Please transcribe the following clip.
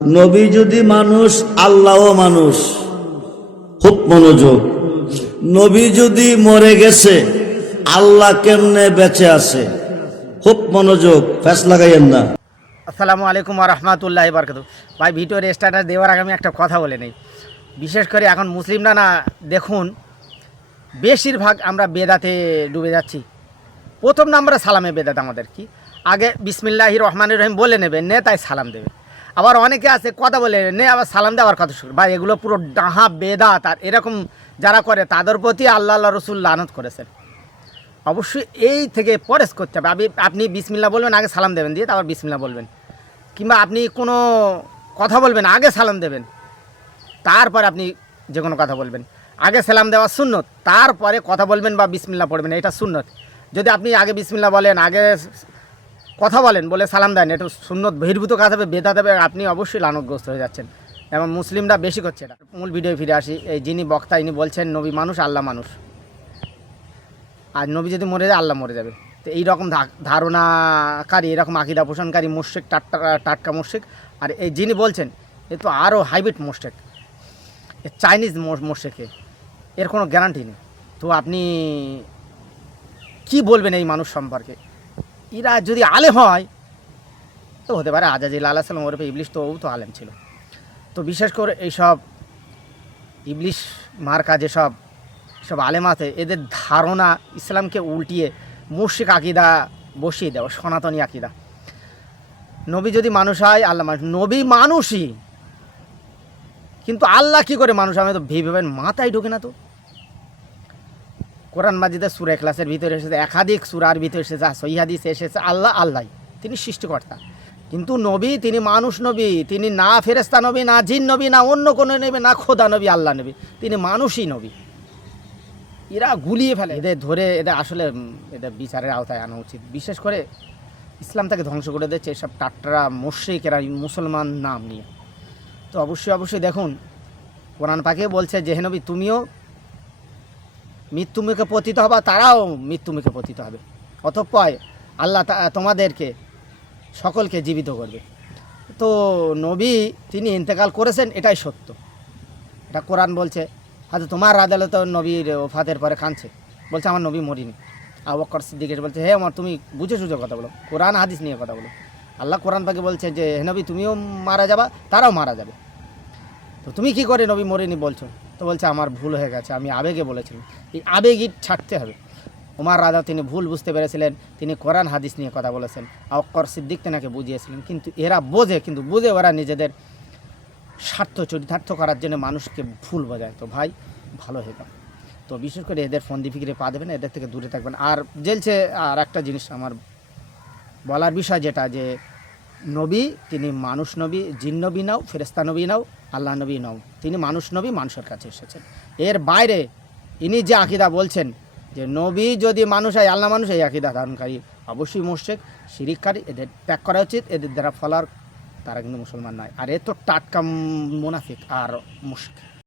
নবী যদি মানুষ, আল্লাহও মানুষ। খুব মনোযোগ। নবী যদি মরে গেছে, আল্লাহ কেমনে বেঁচে আছে? খুব মনোযোগ, ফ্যাস লাগাইয়েন না। আসসালামু আলাইকুম রহমতুল্লাহ বারকাত ভাই, ভিডিওর স্টার্টার দেওয়ার আগে আমি একটা কথা বলে নেই। বিশেষ করে এখন মুসলিমরা না, দেখুন, বেশিরভাগ আমরা বেদাতে ডুবে যাচ্ছি। প্রথম নাম্বারে সালামে বেদাত আমাদের কি? আগে বিসমিল্লাহি রহমান রহিম বলে নেবে নে তাই সালাম দেবে। আবার অনেকে আছে, কথা বলে, নে, আবার সালাম দেওয়ার কথা শুরু ভাই, এগুলো পুরো ডাহা, বেদাত। আর এরকম যারা করে, তাদের প্রতি আল্লাহ আল্লাহ রসুল লানত করেছেন। অবশ্যই এই থেকে পরেশ করতে হবে। আপনি আপনি বিসমিল্লা বলবেন, আগে সালাম দেবেন, দিয়ে তারপর বিসমিল্লা বলবেন। কিংবা আপনি কোনো কথা বলবেন, আগে সালাম দেবেন, তারপর আপনি যে কোনো কথা বলবেন। আগে সালাম দেওয়া সুন্নত, তারপরে কথা বলবেন বা বিসমিল্লা পড়বেন, এটা সুন্নত। যদি আপনি আগে বিসমিল্লা বলেন, আগে কথা বলেন, বলে সালাম দেন। এটা সুন্নত, বহির্ভূত কাজ হবে বেদা দেবে আপনি অবশ্যই লানতগ্রস্ত হয়ে যাচ্ছেন। এবং মুসলিমরা বেশি করছে এটা। মূল ভিডিও ফিরে আসি, এই যিনি বক্তা, ইনি বলছেন, নবী মানুষ, আল্লাহ মানুষ। আর নবী যদি মরে যায়, আল্লাহ মরে যাবে। তো এইরকম ধারণাকারী, এরকম আকিদা পোষণকারী মোশেক টাটকা টাটকা মোশেক আর এই যিনি বলছেন, এ তো আরও হাইব্রিড মোশেক এ চাইনিজ মোশেকে এর কোনো গ্যারান্টি নেই। তো আপনি কি বলবেন এই মানুষ সম্পর্কে? এরা যদি আলেম হয়, তো হতে পারে আজাজিল আল্লাহ সাল্লাম ওরফে ইবলিশ তো ও তো আলেম ছিল। তো বিশেষ করে এইসব ইবলিশ মার্কা যেসব, সব আলেম আছে, এদের ধারণা ইসলামকে উল্টিয়ে মুর্শিক আকিদা বসিয়ে দেওয়া, সনাতনী আকিদা। নবী যদি মানুষ হয়, আল্লাহ মানুষ, নবী মানুষই। কিন্তু আল্লাহ কি করে মানুষ আমি তো ভেবেবেন মাথায় ঢোকে না তো। কোরআন মাজিদের সুরা ক্লাসের ভিতরে এসেছে, একাধিক সুরার ভিতরে এসেছে সহিহাদিস এসেছে, আল্লাহ আল্লাহ, তিনি সৃষ্টিকর্তা। কিন্তু নবী, তিনি মানুষ নবী, তিনি না ফেরেস্তা নবী, না জিন নবী, না অন্য কোনো নবী, না খোদা নবী, আল্লাহ নবী, তিনি মানুষই নবী। এরা গুলিয়ে ফেলে। এদের ধরে, এদের আসলে এদের বিচারের আওতায় আনা উচিত। বিশেষ করে ইসলাম তাকে ধ্বংস করে দিচ্ছে এসব টাট্টারা মুশ্রিক এরা মুসলমান নাম নিয়ে। তো অবশ্যই অবশ্যই দেখুন, কোরআন পাকে বলছে যে নবী, তুমিও মৃত্যুমুখে পতিত হবা, তারাও মৃত্যুমুখে পতিত হবে। অতঃপয় আল্লাহ তোমাদেরকে সকলকে জীবিত করবে। তো নবী তিনি ইন্তেকাল করেছেন, এটাই সত্য। এটা কোরআন বলছে হয়তো তোমার আদালতে নবীর ওফাতের পরে কাঁদছে। বলছে, আমার নবী মরিনি। আবকর সিদ্দিকের বলছে, হে আমার তুমি বুঝে সুঝে কথা বলো। কোরআন, হাদিস নিয়ে কথা বলো। আল্লাহ কোরআন পাকে বলছে যে, হে নবী, তুমিও মারা যাবা, তারাও মারা যাবে। তো তুমি কি করে নবী মরিনি বলছো? তো বলছে, আমার ভুল হয়ে গেছে, আমি আবেগে বলেছিলাম। এই আবেগই ছাড়তে হবে। উমার রাজা তিনি ভুল বুঝতে পেরেছিলেন, তিনি কোরআন হাদিস নিয়ে কথা বলেছেন আবকর সিদ্দিক তেনাকে বুঝিয়েছিলেন, কিন্তু এরা বোঝে, কিন্তু বুঝে ওরা নিজেদের স্বার্থ চরিতার্থ করার জন্য মানুষকে ভুল বোঝায়। তো ভাই, ভালো হয়ে যাও তো বিশেষ করে এদের ফন্দি ফিকিরে পা দেবেন, এদের থেকে দূরে থাকবেন। আর জেলছে আর একটা জিনিস, আমার বলার বিষয় যেটা, যে নবী, তিনি মানুষ নবী, জিন নবী নাও ফেরেস্তা নবী নাও, আল্লাহ নবী নাও। তিনি মানুষ নবী, মানুষের কাছে এসেছেন। এর বাইরে ইনি যে আকিদা বলছেন, যে নবী যদি মানুষ হয়, আল্লাহ মানুষ, এই আকিদা ধারণকারী অবশ্যই মোশেক শিরিককারী, এদের ত্যাগ করা উচিত, এদের দ্বারা ফলার, তারা কিন্তু মুসলমান নয়। আর এ তো টাটকা মুনাফিক আর মুশকিল